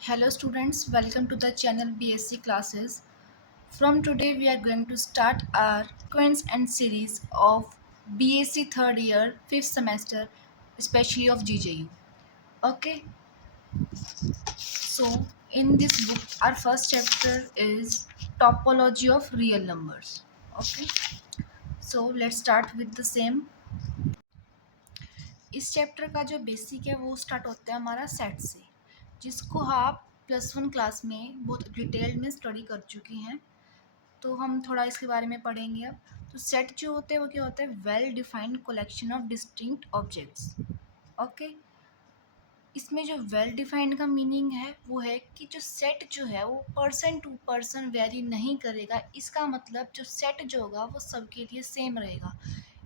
Hello students, welcome to the channel BSc classes. From today we are going to start our sequence and series of BSc third year, fifth semester, especially of GJU. Okay, so in this book our first chapter is topology of real numbers. Okay, so let's start with the same. इस chapter का जो basic है वो start होता है हमारा set से, जिसको आप +1 क्लास में बहुत डिटेल में स्टडी कर चुकी हैं। तो हम थोड़ा इसके बारे में पढ़ेंगे अब। तो सेट जो होते हैं वो क्या होता है, well defined collection of distinct objects. Okay, इसमें जो वेल डिफाइंड का मीनिंग है वो है कि जो सेट जो है वो पर्सन टू पर्सन वेरी नहीं करेगा। इसका मतलब जो सेट जो होगा वो सबके लिए सेम रहेगा।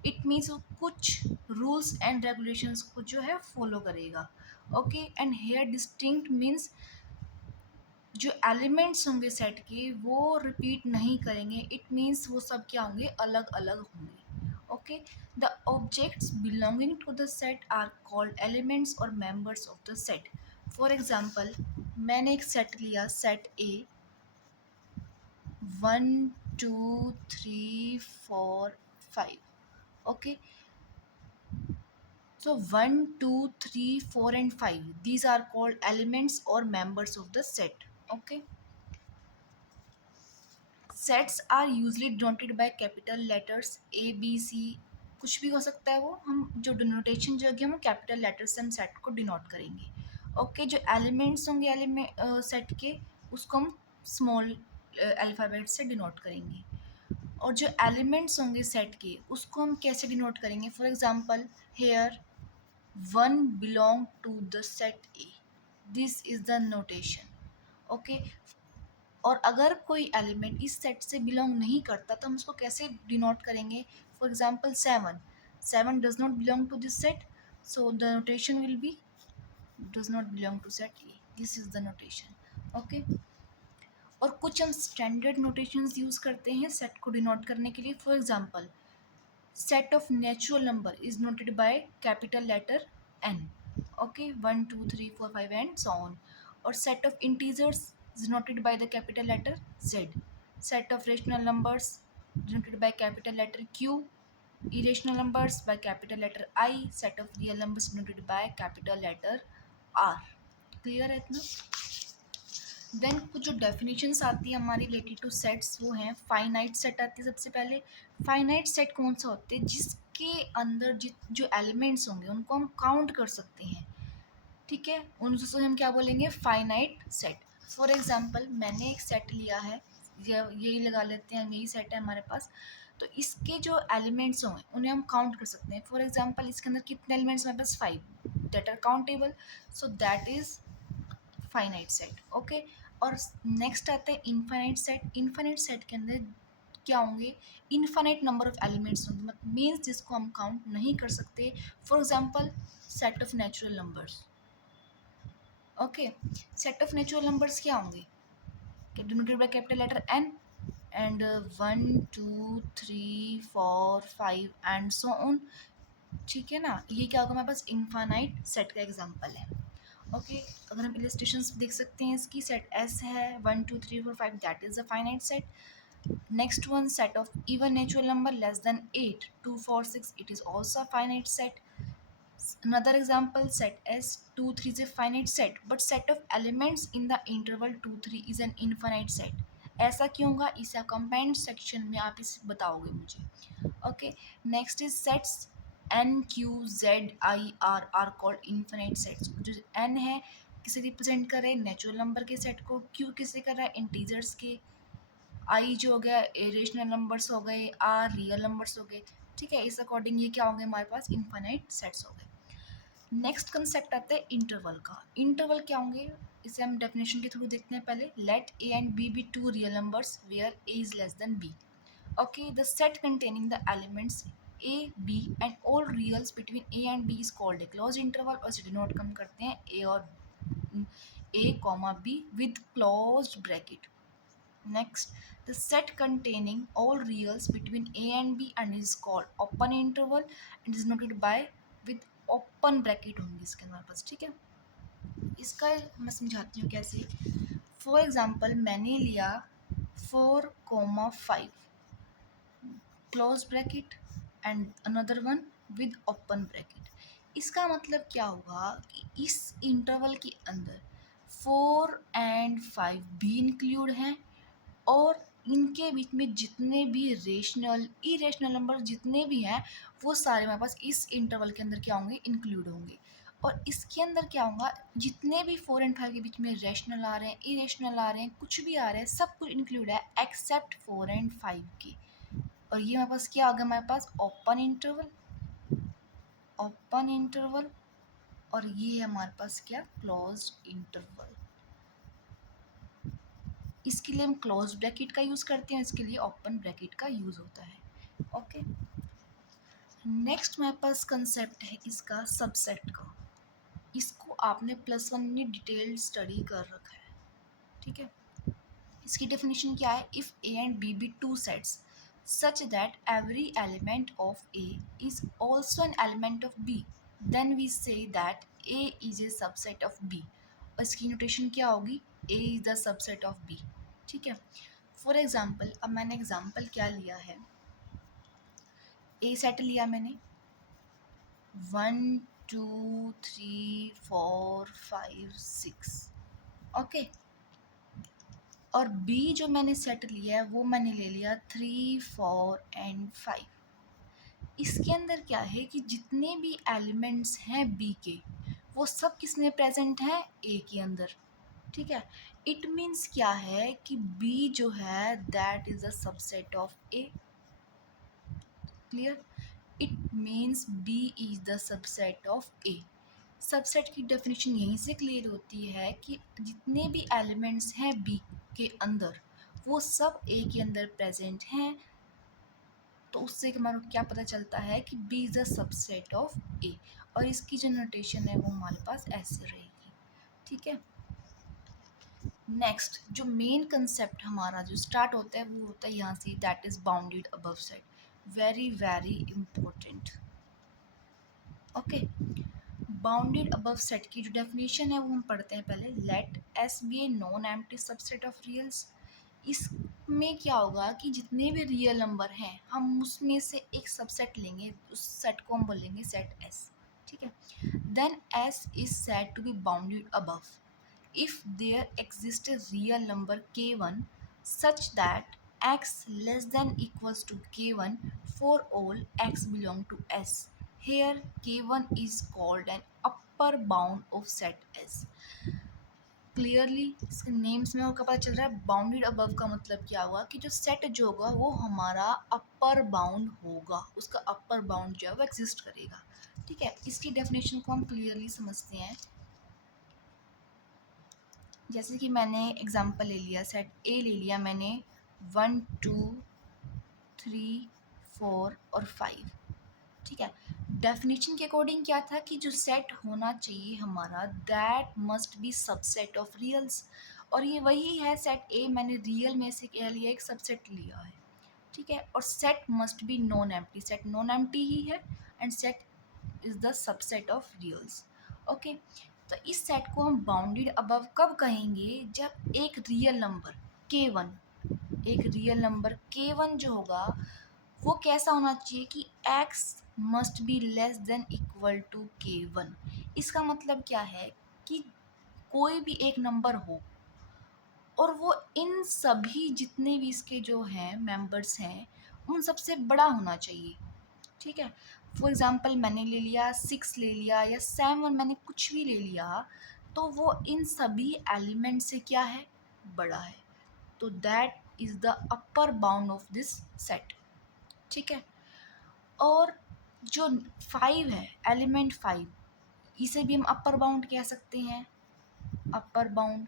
इट मीन्स वो कुछ रूल्स एंड रेगुलेशंस को जो है फॉलो करेगा। Okay, and here distinct means जो एलिमेंट्स होंगे सेट के वो रिपीट नहीं करेंगे। इट मीन्स वो सब क्या होंगे, अलग अलग होंगे। Okay, the objects belonging to the set are called elements और members of the set. For example, मैंने एक सेट लिया, set A 1 2 3 4 5। Okay, so 1 2 3 4 and 5, these are called elements or members of the set. Okay, sets are usually denoted by capital letters A B C, कुछ भी हो सकता है वो। हम जो डिनोटेशन जो है हम कैपिटल लेटर्स से हम सेट को डिनोट करेंगे। ओके, जो एलिमेंट्स होंगे एलिमेंट सेट के, उसको हम स्मॉल अल्फ़ाबेट से डिनोट करेंगे। और जो एलिमेंट्स होंगे सेट के उसको हम कैसे डिनोट करेंगे। For example, here 1 belong to the set A, this is the notation. Okay, और अगर कोई एलिमेंट इस सेट से बिलोंग नहीं करता तो हम उसको कैसे डिनोट करेंगे। For example, 7 does not belong to this set, so the notation will be does not belong to set A, this is the notation. Okay, और कुछ हम स्टैंडर्ड नोटेशंस यूज करते हैं सेट को डिनोट करने के लिए। For example, set of natural number is noted by capital letter n। Okay, 1 2 3 4 5 and so on. और set of integers is noted by the capital letter Z. Set of rational numbers denoted by capital letter Q. Irrational numbers by capital letter I. Set of real numbers denoted by capital letter R. Clear है इतना? Then कुछ जो definitions आती है हमारी related two sets वो हैं finite set आती है सबसे पहले। फाइनाइट सेट कौन सा होते हैं, जिसके अंदर जो एलिमेंट्स होंगे उनको हम काउंट कर सकते हैं। ठीक है, उनसे हम क्या बोलेंगे, फाइनाइट सेट। फॉर एग्जांपल, मैंने एक सेट लिया है, यही लगा लेते हैं, यही सेट है हमारे पास। तो इसके जो एलिमेंट्स होंगे उन्हें हम काउंट कर सकते हैं। फॉर एग्जांपल, इसके अंदर कितने एलिमेंट्स हमारे पास, 5, that are countable, so that is finite set. Okay, और नेक्स्ट आता है इनफाइनाइट सेट। इनफाइनाइट सेट के अंदर क्या होंगे, इनफाइनाइट नंबर ऑफ एलिमेंट्स होंगे, मतलब मीन्स जिसको हम काउंट नहीं कर सकते। For example, set of natural numbers. Okay, set of natural numbers क्या होंगे, denoted by capital letter N, and 1 2 3 4 5 and so on. ठीक है ना, ये क्या होगा, हमारे पास इनफाइनाइट सेट का एग्जांपल है। ओके, अगर हम इलस्ट्रेशंस देख सकते हैं इसकी, सेट एस है 1 2 3 4 5, that is a finite set. Next one, set of even natural number less than 8 2 4 6, it is also a finite set. Another example, set S 2 3 is a finite set, but set of elements in the interval 2 3 is an infinite set. ऐसा क्यों होगा, इसे comment section में आप इसे बताओगे मुझे। Okay, next is sets N Q Z I R are called infinite sets. जो एन है किसे रिप्रेजेंट कर रहे हैं, नेचुरल नंबर के सेट को, क्यू किसे कर रहा है, इंटीजर्स के, आई जो हो गया रेशनल नंबर्स हो गए, आर रियल नंबर्स हो गए। ठीक है, इस अकॉर्डिंग ये क्या होंगे, हमारे पास इन्फिनिट सेट्स हो गए। नेक्स्ट कंसेप्ट आता है इंटरवल का। इंटरवल क्या होंगे, इसे हम डेफिनेशन के थ्रू देखते हैं पहले। Let A and B be two real numbers where A is less than B. Okay, the set containing the elements A B and all reals between A and B is called a close interval, और इसे denote कम करते हैं A और A comma B with close bracket. Next, the set containing all reals between A and B and is called open interval and is noted by with open bracket होंगी इसके हमारे पास। ठीक है, इसका मैं समझाती हूँ कैसे। फॉर एग्ज़ाम्पल मैंने लिया 4,5 close bracket and another one with open bracket. इसका मतलब क्या हुआ कि इस इंटरवल के अंदर 4 एंड 5 भी इंक्लूड हैं, और इनके बीच में जितने भी रेशनल इरेशनल नंबर जितने भी हैं वो सारे हमारे पास इस इंटरवल के अंदर क्या होंगे, इंक्लूड होंगे। और इसके अंदर क्या होगा, जितने भी 4 एंड 5 के बीच में रेशनल आ रहे हैं, इरेशनल आ रहे हैं, कुछ भी आ रहे हैं, सब कुछ इंक्लूड है एक्सेप्ट 4 एंड 5 के। और ये हमारे पास क्या आ गया, हमारे पास ओपन इंटरवल, ओपन इंटरवल, और ये है हमारे पास क्या, क्लोज्ड इंटरवल। इसके लिए हम क्लोज ब्रैकेट का यूज़ करते हैं, इसके लिए ओपन ब्रैकेट का यूज़ होता है। ओके, नेक्स्ट हमारे पास कंसेप्ट है इसका सबसेट का। इसको आपने +1 में डिटेल्ड स्टडी कर रखा है, ठीक है। इसकी डेफिनेशन क्या है, if A and B be two sets such that every element of A is also an element of B, then we say that A is a subset of B. और इसकी नोटेशन क्या होगी, A is the subset of B, ठीक है। For example, अब मैंने example क्या लिया है, ए सेट लिया मैंने 1 2 3 4 5 6, ओके। और बी जो मैंने सेट लिया है वो मैंने ले लिया 3 4 एंड 5। इसके अंदर क्या है कि जितने भी एलिमेंट्स हैं बी के वो सब किसमें प्रेजेंट हैं, ए के अंदर, ठीक है। इट मीन्स क्या है कि बी जो है that is a subset of A, clear. It means B is the subset of A. Subset की डेफिनेशन यहीं से क्लियर होती है कि जितने भी एलिमेंट्स हैं बी के अंदर वो सब ए के अंदर प्रेजेंट हैं। तो उससे हमारा क्या पता चलता है कि B is a subset of A, और इसकी जो नोटेशन है वो हमारे पास ऐसे रहेगी, ठीक है। नेक्स्ट जो मेन कंसेप्ट हमारा जो स्टार्ट होता है वो होता है यहाँ से, that is bounded above set, very very important. Okay, bounded above set की जो डेफिनेशन है वो हम पढ़ते हैं पहले। Let S be a non empty subset of reals. इसमें क्या होगा कि जितने भी रियल नंबर हैं हम उसमें से एक सबसेट लेंगे, उस सेट को हम बोलेंगे सेट एस, ठीक है। Then S is said to be bounded above if there exists a real number k1 such that x less than equals to k1 for all x belong to S. Here k1 is called an upper bound of set S. Clearly इसके names में आपको पता चल रहा है bounded above का मतलब क्या होगा कि जो सेट जो होगा वो हमारा अपर बाउंड होगा, उसका अपर बाउंड जो है वो एग्जिस्ट करेगा, ठीक है। इसकी डेफिनेशन को हम क्लियरली समझते हैं। जैसे कि मैंने एग्जांपल ले लिया, सेट ए ले लिया मैंने 1 2 3 4 और 5, ठीक है। डेफिनेशन के अकॉर्डिंग क्या था कि जो सेट होना चाहिए हमारा that must be subset of reals, और ये वही है सेट ए, मैंने रियल में से क्या लिया, एक सबसेट लिया है, ठीक है। और set must be non empty, set non empty ही है, and set is the subset of reals, okay. तो इस सेट को हम बाउंडेड अबव कब कहेंगे, जब एक रियल नंबर k1, एक रियल नंबर k1 जो होगा वो कैसा होना चाहिए कि x must be less than equal to k1। इसका मतलब क्या है कि कोई भी एक नंबर हो और वो इन सभी जितने भी इसके जो हैं मेंबर्स हैं उन सबसे बड़ा होना चाहिए, ठीक है। फॉर एग्ज़ाम्पल मैंने ले लिया 6 ले लिया या 7, मैंने कुछ भी ले लिया, तो वो इन सभी एलिमेंट से क्या है, बड़ा है। तो that is the upper bound of this set, ठीक है। और जो 5 है, एलिमेंट 5, इसे भी हम अपर बाउंड कह सकते हैं, अपर बाउंड।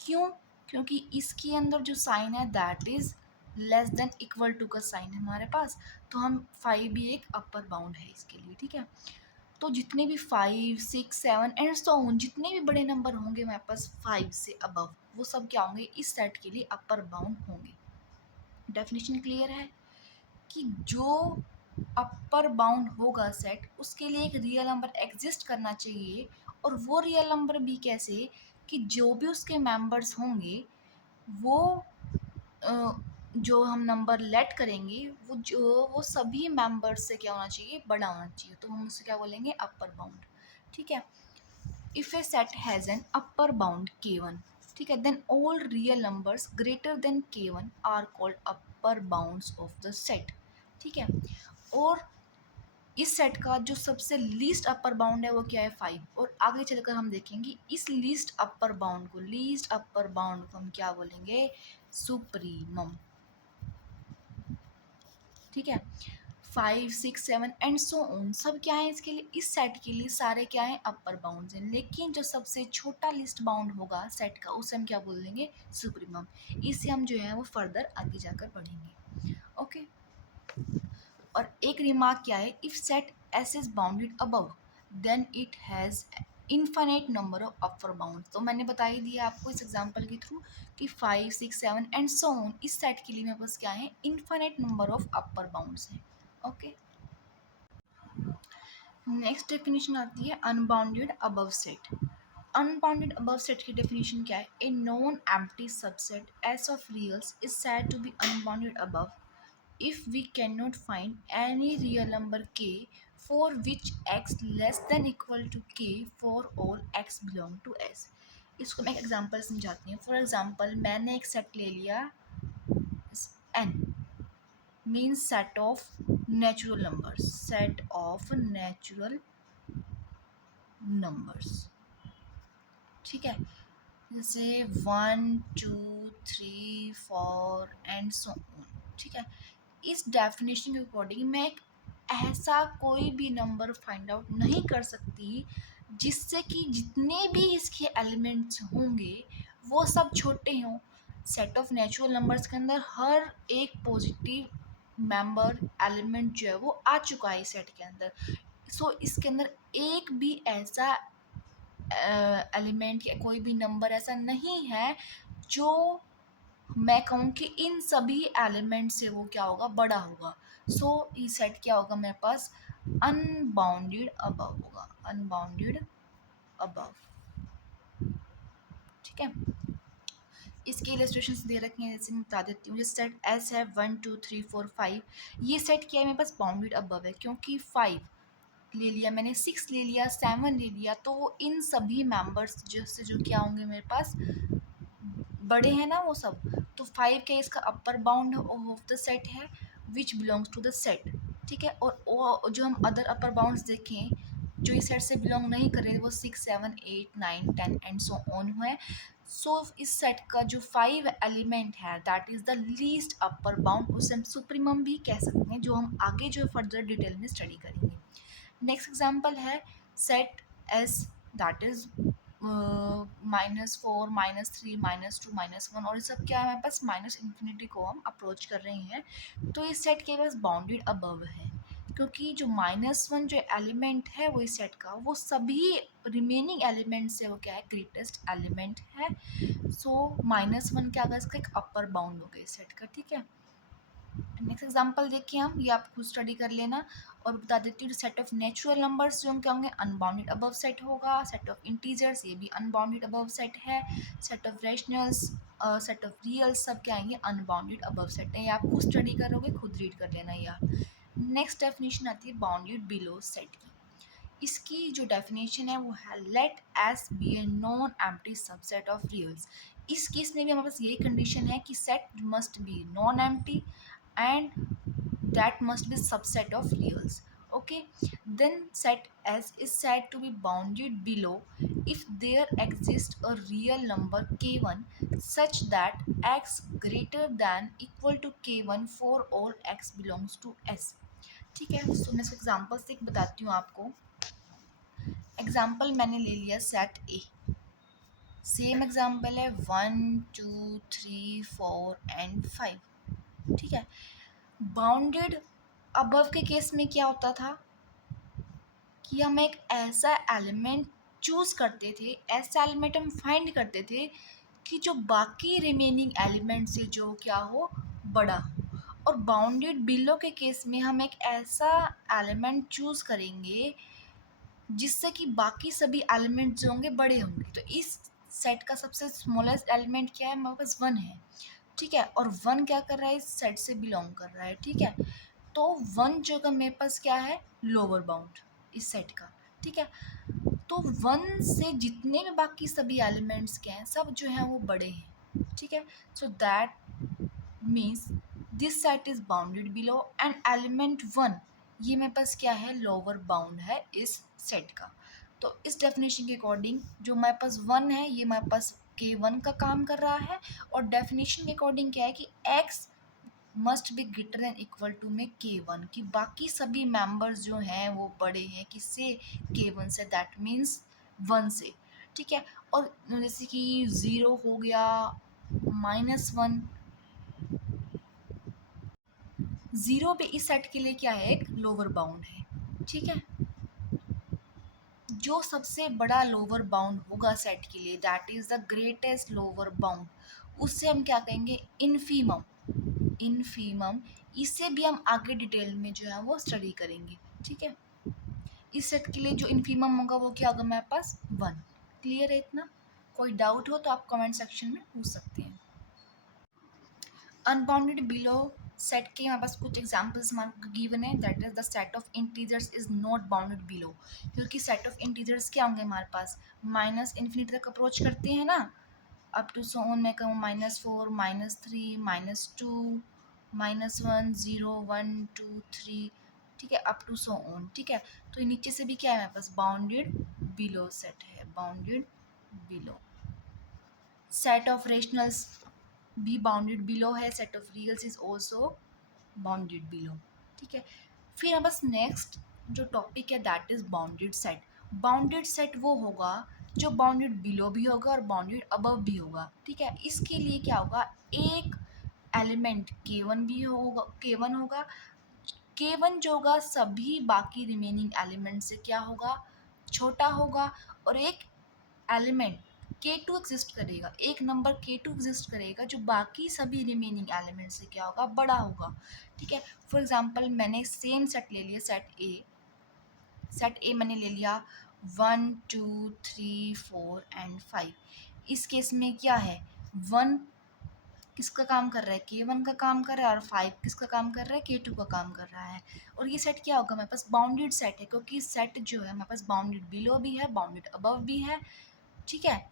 क्यों, क्योंकि इसके अंदर जो साइन है that is less than equal to का साइन है हमारे पास, तो हम 5 भी एक अपर बाउंड है इसके लिए, ठीक है। तो जितने भी 5 6 7 एंड सो ऑन जितने भी बड़े नंबर होंगे हमारे पास 5 से अबव, वो सब क्या होंगे, इस सेट के लिए अपर बाउंड होंगे। डेफिनेशन क्लियर है कि जो अपर बाउंड होगा सेट उसके लिए एक रियल नंबर एग्जिस्ट करना चाहिए, और वो रियल नंबर भी कैसे, कि जो भी उसके मेंबर्स होंगे वो जो हम नंबर लेट करेंगे वो सभी मेंबर्स से क्या होना चाहिए, बड़ा होना चाहिए, तो हम उसे क्या बोलेंगे, अपर बाउंड। ठीक है। If a set has an upper bound k1, ठीक है, then all real numbers greater than k1 are called upper bounds of the set. ठीक है। और इस सेट का जो सबसे लीस्ट अपर बाउंड है वो क्या है, 5। और आगे चलकर हम देखेंगे इस लीस्ट अपर बाउंड को हम क्या बोलेंगे, सुप्रीमम। ठीक है। 5, 6, 7 एंड सो ऑन सब क्या है इसके लिए, इस सेट के लिए सारे क्या है, अपर बाउंड्स हैं, लेकिन जो सबसे छोटा लिस्ट बाउंड होगा सेट का उसे हम क्या बोल देंगे, सुप्रीमम। इससे हम जो है वो फर्दर आगे जाकर पढ़ेंगे। ओके। और एक रिमार्क क्या है, if set S is bounded above then it has infinite number of upper bound. तो मैंने बता ही दिया आपको इस एग्जांपल के थ्रू कि 5, 6, 7 एंड सो ऑन इस सेट के लिए मेरे पास क्या है, infinite number of upper bounds हैं। ओके। नेक्स्ट डेफिनेशन आती है unbounded above set. Unbounded above set की डेफिनेशन क्या है, a non empty subset S of reals is said to be unbounded above if we cannot find any real number k for which x less than equal to k for all x belong to s। इसको मैं एक example समझाती हूँ। For example मैंने एक set ले लिया n means set of natural numbers. ठीक है। जैसे 1, 2, 3, 4 एंड सो ऑन। ठीक है। इस डेफिनेशन के अकॉर्डिंग मैं एक ऐसा कोई भी नंबर फाइंड आउट नहीं कर सकती जिससे कि जितने भी इसके एलिमेंट्स होंगे वो सब छोटे हों। सेट ऑफ नेचुरल नंबर्स के अंदर हर एक पॉजिटिव मेंबर एलिमेंट जो है वो आ चुका है इस सेट के अंदर। सो इसके अंदर एक भी ऐसा एलिमेंट या कोई भी नंबर ऐसा नहीं है जो मैं कहूँ कि इन सभी एलिमेंट से वो क्या होगा, बड़ा होगा। सो ये सेट क्या होगा मेरे पास, अनबाउंडेड अबव होगा, अनबाउंडेड अबव। ठीक है। इसके इलस्ट्रेशंस दे रखे हैं, जैसे मैं बता देती हूँ। जैसे सेट एस है 1, 2, 3, 4, 5, ये सेट क्या है मेरे पास, बाउंडेड अबव है, क्योंकि 5 ले लिया मैंने, 6 ले लिया, 7 ले लिया, तो इन सभी मेंबर्स जिससे जो क्या होंगे मेरे पास, बड़े हैं ना वो सब। तो 5 क्या इसका upper bound of the set है which belongs to the set. ठीक है। और वो जो हम अदर अपर बाउंड्स देखें जो इस सेट से बिलोंग नहीं कर रहे वो 6, 7, 8, 9, 10 एंड सो ऑन है। सो इस सेट का जो 5 एलिमेंट है that is the least upper bound, उसे हम सुप्रीमम भी कह सकते हैं, जो हम आगे जो फर्दर डिटेल में स्टडी करेंगे। नेक्स्ट एग्जाम्पल है सेट एस दैट इज -4, -3, -2, -1 और ये सब क्या है हमारे पास, माइनस इन्फिनिटी को हम अप्रोच कर रहे हैं। तो इस सेट के पास बाउंडेड अबव है, क्योंकि जो -1 जो एलिमेंट है वो इस सेट का, वो सभी रिमेनिंग एलिमेंट से वो क्या है, ग्रेटेस्ट एलिमेंट है। सो -1 क्या होगा, इसका एक अपर बाउंड हो गया इस सेट का। ठीक है। नेक्स्ट एग्जांपल देखिए हम, ये आप खुद स्टडी कर लेना। और बता देती हूँ सेट ऑफ नेचुरल नंबर्स जो हम क्या होंगे, अनबाउंडेड अबव सेट होगा। सेट ऑफ इंटीजर्स ये भी अनबाउंडेड अबव सेट है। Set of rationals, set of reals सब क्या आएंगे, अनबाउंडेड अबव सेट है। ये आप खुद स्टडी करोगे, खुद रीड कर लेना ये आप। नेक्स्ट डेफिनेशन आती है बाउंडेड बिलो सेट की। इसकी जो डेफिनेशन है वो है let S be a non empty subset of reals. इस केस में भी हमारे पास यही कंडीशन है कि set must be non empty and that must be subset of reals. Okay, then set S is said to be bounded below if there exists a real number k1 such that x greater than equal to k1 for all x belongs to S। ठीक है। सो मैं इसको example से बताती हूँ आपको। Example मैंने ले लिया सेट ए, सेम एग्जाम्पल है 1, 2, 3, 4 एंड 5। ठीक है। बाउंडेड अबव के केस में क्या होता था कि हम एक ऐसा एलिमेंट चूज करते थे, ऐसा एलिमेंट हम फाइंड करते थे कि जो बाकी रिमेनिंग एलिमेंट से जो क्या हो, बड़ा हो। और बाउंडेड बिलो के केस में हम एक ऐसा एलिमेंट चूज करेंगे जिससे कि बाकी सभी एलिमेंट जो होंगे बड़े होंगे। तो इस सेट का सबसे स्मॉलेस्ट एलिमेंट क्या है, हमारे पास वन है, ठीक है, और वन क्या कर रहा है, इस सेट से बिलोंग कर रहा है, ठीक है। तो वन जो का मेरे पास क्या है, लोअर बाउंड इस सेट का, ठीक है। तो वन से जितने भी बाकी सभी एलिमेंट्स के हैं सब जो हैं वो बड़े हैं, ठीक है। So that means this set is bounded below and element one, ये मेरे पास क्या है, लोअर बाउंड है इस सेट का। तो इस डेफिनेशन के अकॉर्डिंग जो मेरे पास वन है ये मेरे पास के वन का काम कर रहा है, और डेफिनेशन के अकॉर्डिंग क्या है कि x must be greater than equal to में के वन, कि बाकी सभी मेंबर्स जो हैं वो बड़े हैं किससे, के वन से, दैट मीन्स वन से, ठीक है। और जैसे कि ज़ीरो हो गया, माइनस वन, ज़ीरो पे इस सेट के लिए क्या है, एक लोअर बाउंड है, ठीक है। जो सबसे बड़ा लोअर बाउंड होगा सेट के लिए, that is the greatest lower bound, उससे हम क्या कहेंगे, इनफीमम, इनफीमम। इससे भी हम आगे डिटेल में जो है वो स्टडी करेंगे, ठीक है। इस सेट के लिए जो इनफीमम होगा वो क्या होगा, मेरे पास वन। क्लियर है इतना? कोई डाउट हो तो आप कमेंट सेक्शन में पूछ सकते हैं। अनबाउंडेड बिलो सेट के हमारे पास कुछ एग्जांपल्स हमारे गिवन है, that is the set of integers is not bounded below, क्योंकि सेट ऑफ इंटीजर्स क्या होंगे हमारे पास, माइनस इन्फिनिटी तक अप्रोच करते हैं ना, अप टू सो ऑन मैं कहूँ -4 -3 -2 -1 0 1 2 3, ठीक है, अप टू सो ऑन, ठीक है। तो ये नीचे से भी क्या है हमारे पास, बाउंडेड बिलो सेट है, bounded below. Set of rationals भी बाउंडेड बिलो है, set of reals is also bounded below, ठीक है। फिर बस नेक्स्ट जो टॉपिक है that is bounded set. Bounded set वो होगा जो बाउंडेड बिलो भी होगा और बाउंडेड अबव भी होगा, ठीक है। इसके लिए क्या होगा, एक एलिमेंट के वन भी होगा, के वन होगा, के वन जो होगा सभी बाकी रिमेनिंग एलिमेंट से क्या होगा, छोटा होगा, और एक एलिमेंट के टू एग्जिस्ट करेगा, एक नंबर के टू एग्जिस्ट करेगा जो बाकी सभी रिमेनिंग एलिमेंट से क्या होगा, बड़ा होगा, ठीक है। फॉर एग्जाम्पल मैंने सेम सेट ले लिया, सेट ए मैंने ले लिया 1 2 3 4 एंड 5। इस केस में क्या है, वन किसका काम कर रहा है, के वन का काम कर रहा है, और 5 किसका काम कर रहा है, के टू का काम कर रहा है। और ये सेट क्या होगा, मेरे पास बाउंडेड सेट है, क्योंकि सेट जो है मेरे पास बाउंडेड बिलो भी है, बाउंडेड अबव भी है, ठीक है।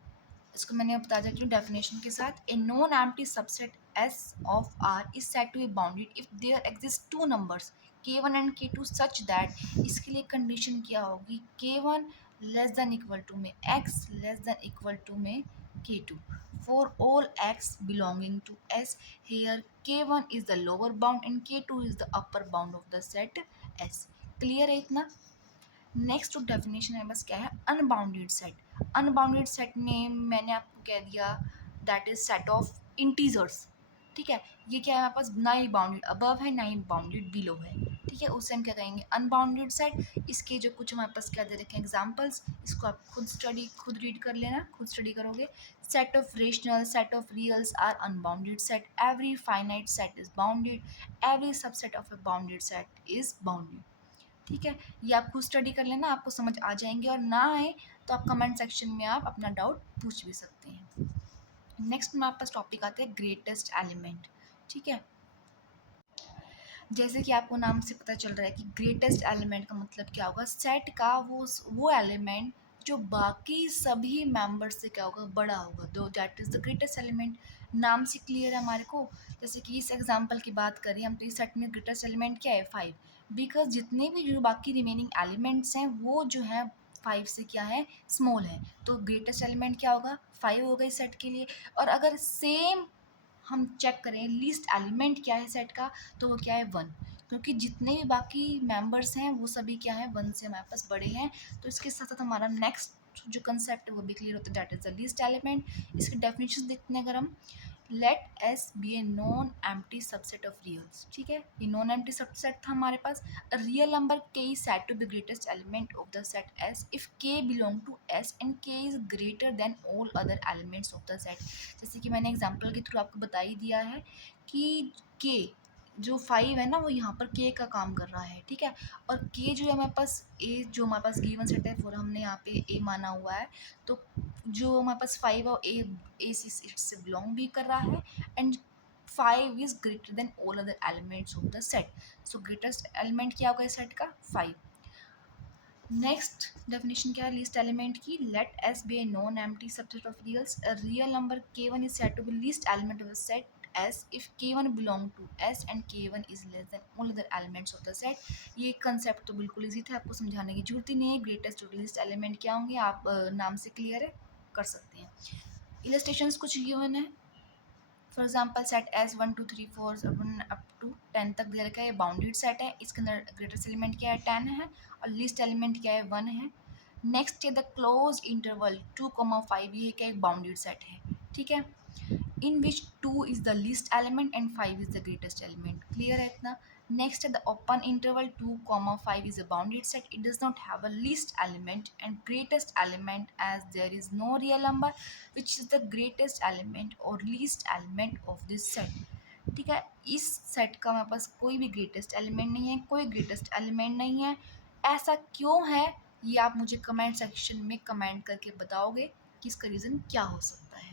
इसको मैंने बता देती हूँ डेफिनेशन के साथ, a non empty subset S of R is set to be bounded if there exist two numbers k1 and k2 such that, इसके लिए कंडीशन क्या होगी, k1 less than equal to में x less than equal to में k2 for all x belonging to S, here k1 is the lower bound and k2 is the upper bound of the set S। Clear है इतना? Next जो definition है बस क्या है, unbounded set. Unbounded set में मैंने आपको कह दिया that is set of integers, ठीक है। ये क्या है हमारे पास, ना ही बाउंडेड अबव है ना ही बाउंडेड बिलो है, ठीक है, उससे हम क्या कहेंगे, अनबाउंडेड सेट। इसके जो कुछ हमारे पास क्या दे रखे हैं एग्जाम्पल्स, इसको आप खुद रीड कर लेना, खुद स्टडी करोगे। Set of rational, set of reals are unbounded set, every finite set is bounded, every subset of a bounded set is bounded, ठीक है। ये आप खुद स्टडी कर लेना, आपको समझ आ जाएंगे, और ना आए तो आप कमेंट सेक्शन में आप अपना डाउट पूछ भी सकते हैं। नेक्स्ट में आपके पास टॉपिक आते हैं ग्रेटेस्ट एलिमेंट, ठीक है। जैसे कि आपको नाम से पता चल रहा है कि ग्रेटेस्ट एलिमेंट का मतलब क्या होगा, सेट का वो एलिमेंट जो बाकी सभी मेंबर्स से क्या होगा, बड़ा होगा, दो that is the greatest element. नाम से क्लियर है हमारे को। जैसे कि इस एग्जांपल की बात करें हम, तो इस सेट में ग्रेटेस्ट एलिमेंट क्या है, 5, बिकॉज जितने भी जो बाकी रिमेनिंग एलिमेंट्स हैं वो जो है 5 से क्या है, स्मॉल है, तो ग्रेटेस्ट एलिमेंट क्या होगा, 5 होगा इस सेट के लिए। और अगर सेम हम चेक करें लीस्ट एलिमेंट क्या है सेट का, तो वो क्या है, 1, क्योंकि जितने भी बाकी मेंबर्स हैं वो सभी क्या है, 1 से हमारे पास बड़े हैं। तो इसके साथ साथ हमारा नेक्स्ट जो कंसेप्ट है वो भी क्लियर होता है, that is the least element. इसके डेफिनेशन देखते हैं अगर हम, let S be a non empty subset of reals, ठीक है। ये नॉन एम्प्टी सबसेट था हमारे पास, real number K is set to be greatest element of the set S if K belong to S and K is greater than all other elements of the set. जैसे कि मैंने example के through आपको बता ही दिया है कि के जो 5 है ना वो यहाँ पर के का काम कर रहा है, ठीक है। और के जो है हमारे पास ए, जो हमारे पास गिवन सेट है फॉर हमने यहाँ पे ए माना हुआ है, तो जो हमारे पास 5 है ए से इससे बिलोंग भी कर रहा है, and 5 is greater than all other elements of the set. So greatest element क्या होगा इस सेट का? 5। नेक्स्ट डेफिनेशन क्या है लीस्ट एलिमेंट की? Let S be a non empty subset of reals. A real number k1 is said to be least element of the set S if k1 belong to S and k1 is less than all other elements of the set। ये concept तो बिल्कुल easy था, आपको समझाने की जरूरत ही नहीं है। ग्रेटेस्ट और लीस्ट एलिमेंट क्या होंगे आप नाम से क्लियर है, कर सकते हैं। इलस्ट्रेशंस कुछ गिवन है, for example set S 1 2 3 4 up to 10 तक दे रखा है, ये बाउंडेड सेट है, इसके अंदर ग्रेटेस्ट एलिमेंट क्या है? 10 है, और लीस्ट एलिमेंट क्या है? 1 है। नेक्स्ट है द क्लोज इंटरवल 2, 5, ये क्या एक बाउंडेड सेट है, ठीक है, in which 2 is the least element and 5 is the greatest element। clear है इतना? next the open interval 2, 5 is a bounded set, it does not have a least element and greatest element as there is no real number which is the greatest element or least element of this set। ठीक है, इस set का मेरे पास कोई भी greatest element नहीं है, कोई ग्रेटेस्ट एलिमेंट नहीं है। ऐसा क्यों है, ये आप मुझे कमेंट सेक्शन में कमेंट करके बताओगे कि इसका रीज़न क्या हो सकता है।